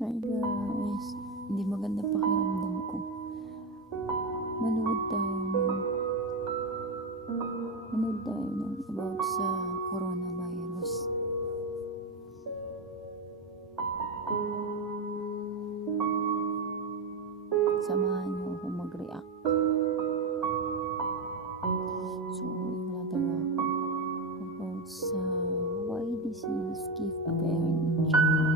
Hi guys, hindi maganda pakiramdam ko. Manood tayo ng about sa coronavirus. Samahan niyo akong mag-react. So, wala talaga ako about sa why disease keep appearing in China.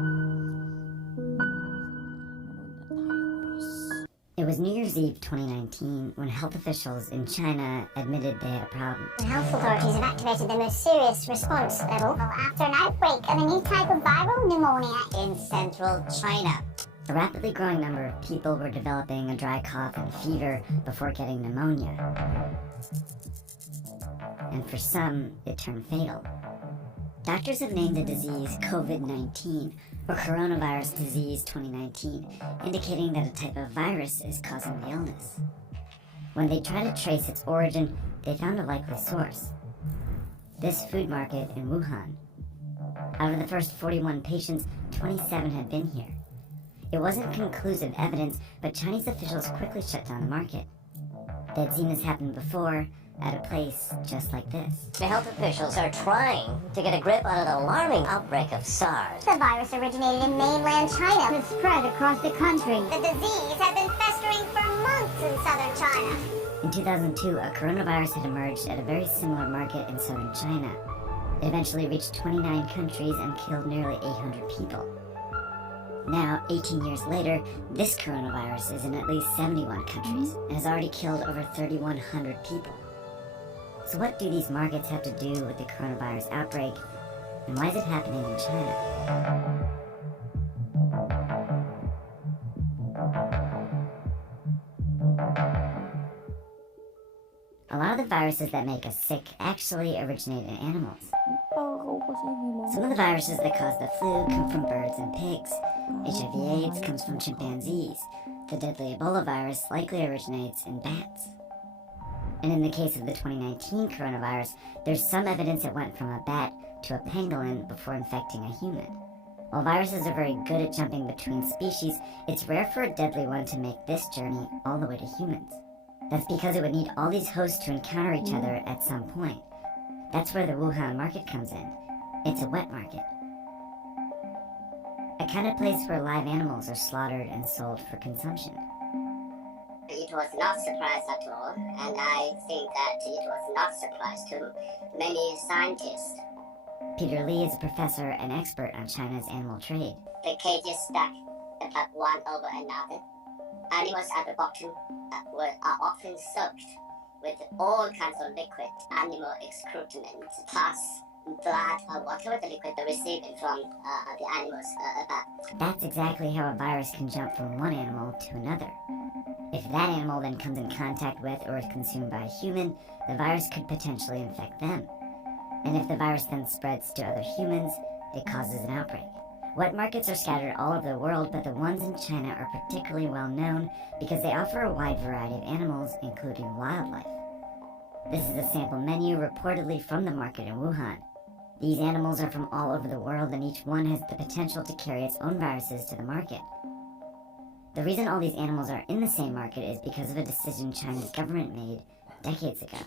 It was New Year's Eve 2019 when health officials in China admitted they had a problem. The health authorities have activated the most serious response level after an outbreak of a new type of viral pneumonia in central China. A rapidly growing number of people were developing a dry cough and fever before getting pneumonia. And for some, it turned fatal. Doctors have named the disease Covid-19, or coronavirus disease 2019, indicating that a type of virus is causing the illness. When they tried to trace its origin, they found a likely source: this food market in Wuhan. Out of the first 41 patients, 27 had been here. It wasn't conclusive evidence, but Chinese officials quickly shut down the market. They had seen this happen before, at a place just like this. The health officials are trying to get a grip on an alarming outbreak of SARS. The virus originated in mainland China and spread across the country. The disease had been festering for months in southern China. In 2002, a coronavirus had emerged at a very similar market in southern China. It eventually reached 29 countries and killed nearly 800 people. Now, 18 years later, this coronavirus is in at least 71 countries and has already killed over 3,100 people. So what do these markets have to do with the coronavirus outbreak, and why is it happening in China? A lot of the viruses that make us sick actually originate in animals. Some of the viruses that cause the flu come from birds and pigs. HIV/AIDS comes from chimpanzees. The deadly Ebola virus likely originates in bats. And in the case of the 2019 coronavirus, there's some evidence it went from a bat to a pangolin before infecting a human. While viruses are very good at jumping between species, it's rare for a deadly one to make this journey all the way to humans. That's because it would need all these hosts to encounter each other at some point. That's where the Wuhan market comes in. It's a wet market. A kind of place where live animals are slaughtered and sold for consumption. It was not a surprise at all, and I think that it was not a surprise to many scientists. Peter Lee is a professor and expert on China's animal trade. The cages stacked apart one over another. Animals at the bottom are often soaked with all kinds of liquid, animal excrement, plus blood or whatever the liquid they're receiving from the animals above. That's exactly how a virus can jump from one animal to another. If that animal then comes in contact with or is consumed by a human, the virus could potentially infect them. And if the virus then spreads to other humans, it causes an outbreak. Wet markets are scattered all over the world, but the ones in China are particularly well known because they offer a wide variety of animals, including wildlife. This is a sample menu reportedly from the market in Wuhan. These animals are from all over the world, and each one has the potential to carry its own viruses to the market. The reason all these animals are in the same market is because of a decision China's government made decades ago.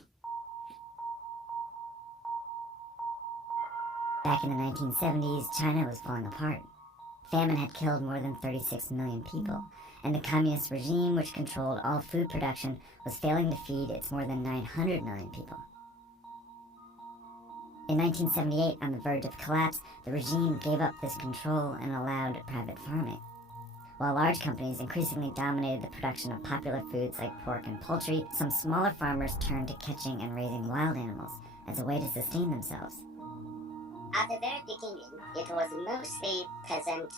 Back in the 1970s, China was falling apart. Famine had killed more than 36 million people, and the communist regime, which controlled all food production, was failing to feed its more than 900 million people. In 1978, on the verge of collapse, the regime gave up this control and allowed private farming. While large companies increasingly dominated the production of popular foods like pork and poultry, some smaller farmers turned to catching and raising wild animals as a way to sustain themselves. At the very beginning, it was mostly peasant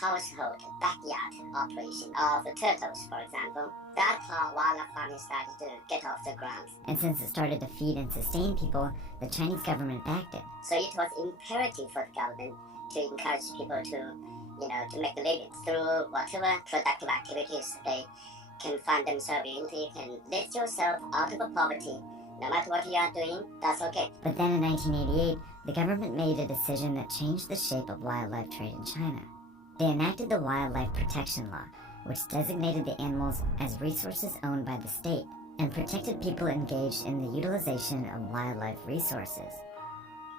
household backyard operation of the turtles, for example. That's how wildlife farming started to get off the ground. And since it started to feed and sustain people, the Chinese government backed it. So it was imperative for the government to encourage people to make a living through whatever productive activities they can find themselves in. You can lift yourself out of poverty. No matter what you are doing, that's okay. But then in 1988, the government made a decision that changed the shape of wildlife trade in China. They enacted the Wildlife Protection Law, which designated the animals as resources owned by the state and protected people engaged in the utilization of wildlife resources.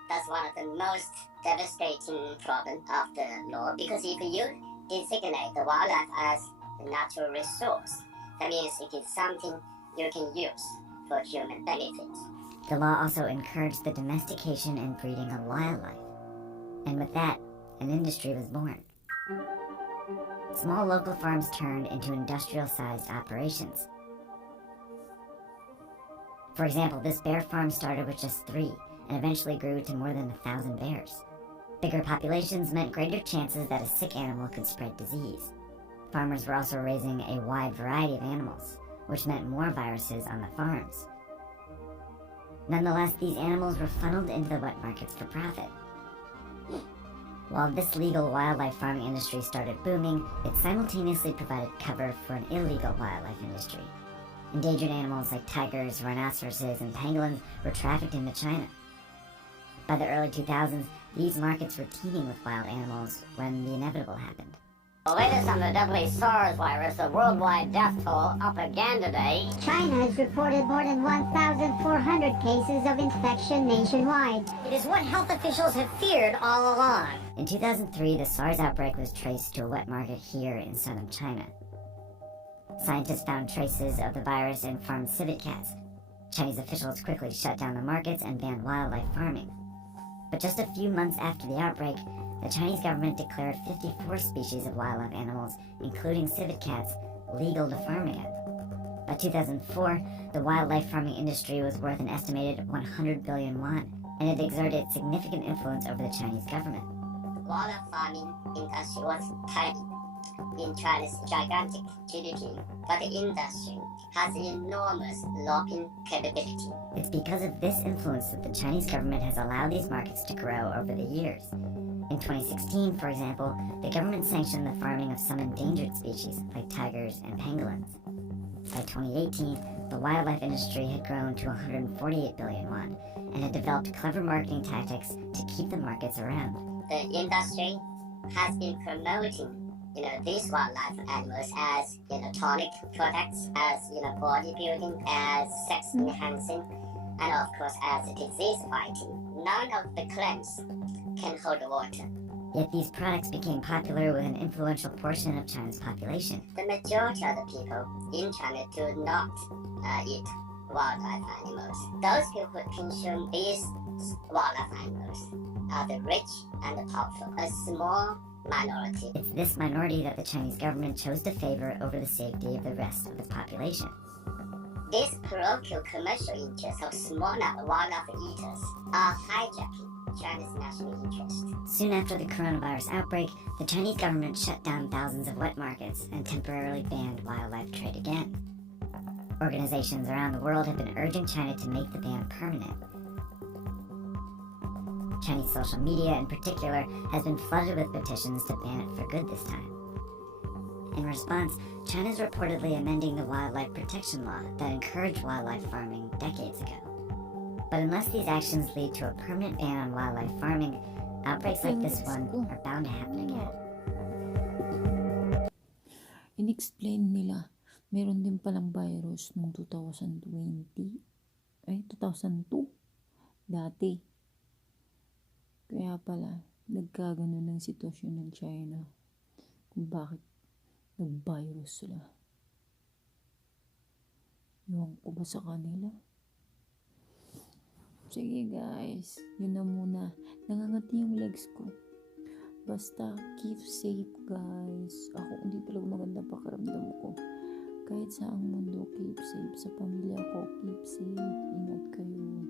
That's one of the most devastating problems of the law, because if you designate the wildlife as a natural resource, that means it is something you can use for human benefit. The law also encouraged the domestication and breeding of wildlife. And with that, an industry was born. Small local farms turned into industrial-sized operations. For example, this bear farm started with just 3 and eventually grew to more than 1,000 bears. Bigger populations meant greater chances that a sick animal could spread disease. Farmers were also raising a wide variety of animals, which meant more viruses on the farms. Nonetheless, these animals were funneled into the wet markets for profit. While this legal wildlife farming industry started booming, it simultaneously provided cover for an illegal wildlife industry. Endangered animals like tigers, rhinoceroses, and pangolins were trafficked into China. By the early 2000s, these markets were teeming with wild animals when the inevitable happened. The latest on the deadly SARS virus, the worldwide death toll up again today. China has reported more than 1,400 cases of infection nationwide. It is what health officials have feared all along. In 2003, the SARS outbreak was traced to a wet market here in southern China. Scientists found traces of the virus in farmed civet cats. Chinese officials quickly shut down the markets and banned wildlife farming. But just a few months after the outbreak, the Chinese government declared 54 species of wildlife animals, including civet cats, legal to farm again. By 2004, the wildlife farming industry was worth an estimated 100 billion yuan, and it exerted significant influence over the Chinese government. The wildlife farming industry was tiny in China's gigantic GDP, but the industry has enormous lobbying capability. It's because of this influence that the Chinese government has allowed these markets to grow over the years. In 2016, for example, the government sanctioned the farming of some endangered species like tigers and pangolins. By 2018, the wildlife industry had grown to 148 billion yuan and had developed clever marketing tactics to keep the markets around. The industry has been promoting these wildlife animals as tonic products, as bodybuilding, as sex enhancing, and of course as disease fighting. None of the claims can hold water. Yet these products became popular with an influential portion of China's population. The majority of the people in China do not eat wildlife animals. Those people who consume these wildlife animals are the rich and the powerful, a small minority. It's this minority that the Chinese government chose to favor over the safety of the rest of the population. These parochial commercial interests of small wildlife eaters are hijacking China's national interest. Soon after the coronavirus outbreak, the Chinese government shut down thousands of wet markets and temporarily banned wildlife trade again. Organizations around the world have been urging China to make the ban permanent. Chinese social media, in particular, has been flooded with petitions to ban it for good this time. In response, China is reportedly amending the Wildlife Protection Law that encouraged wildlife farming decades ago. But unless these actions lead to a permanent ban on wildlife farming, outbreaks like this one are bound to happen again. In-explain nila, meron din palang virus noong 2002, dati. Kaya pala, nagkagano ng sitwasyon ng China kung bakit nag-virus sila. Ewan ko ba sa kanila? Sige guys, yun na muna. Nangangati yung legs ko. Basta, keep safe guys. Ako, hindi talaga maganda pakiramdam ko. Kahit sa ang mundo, keep safe. Sa pamilya ko, keep safe. Ingat kayo.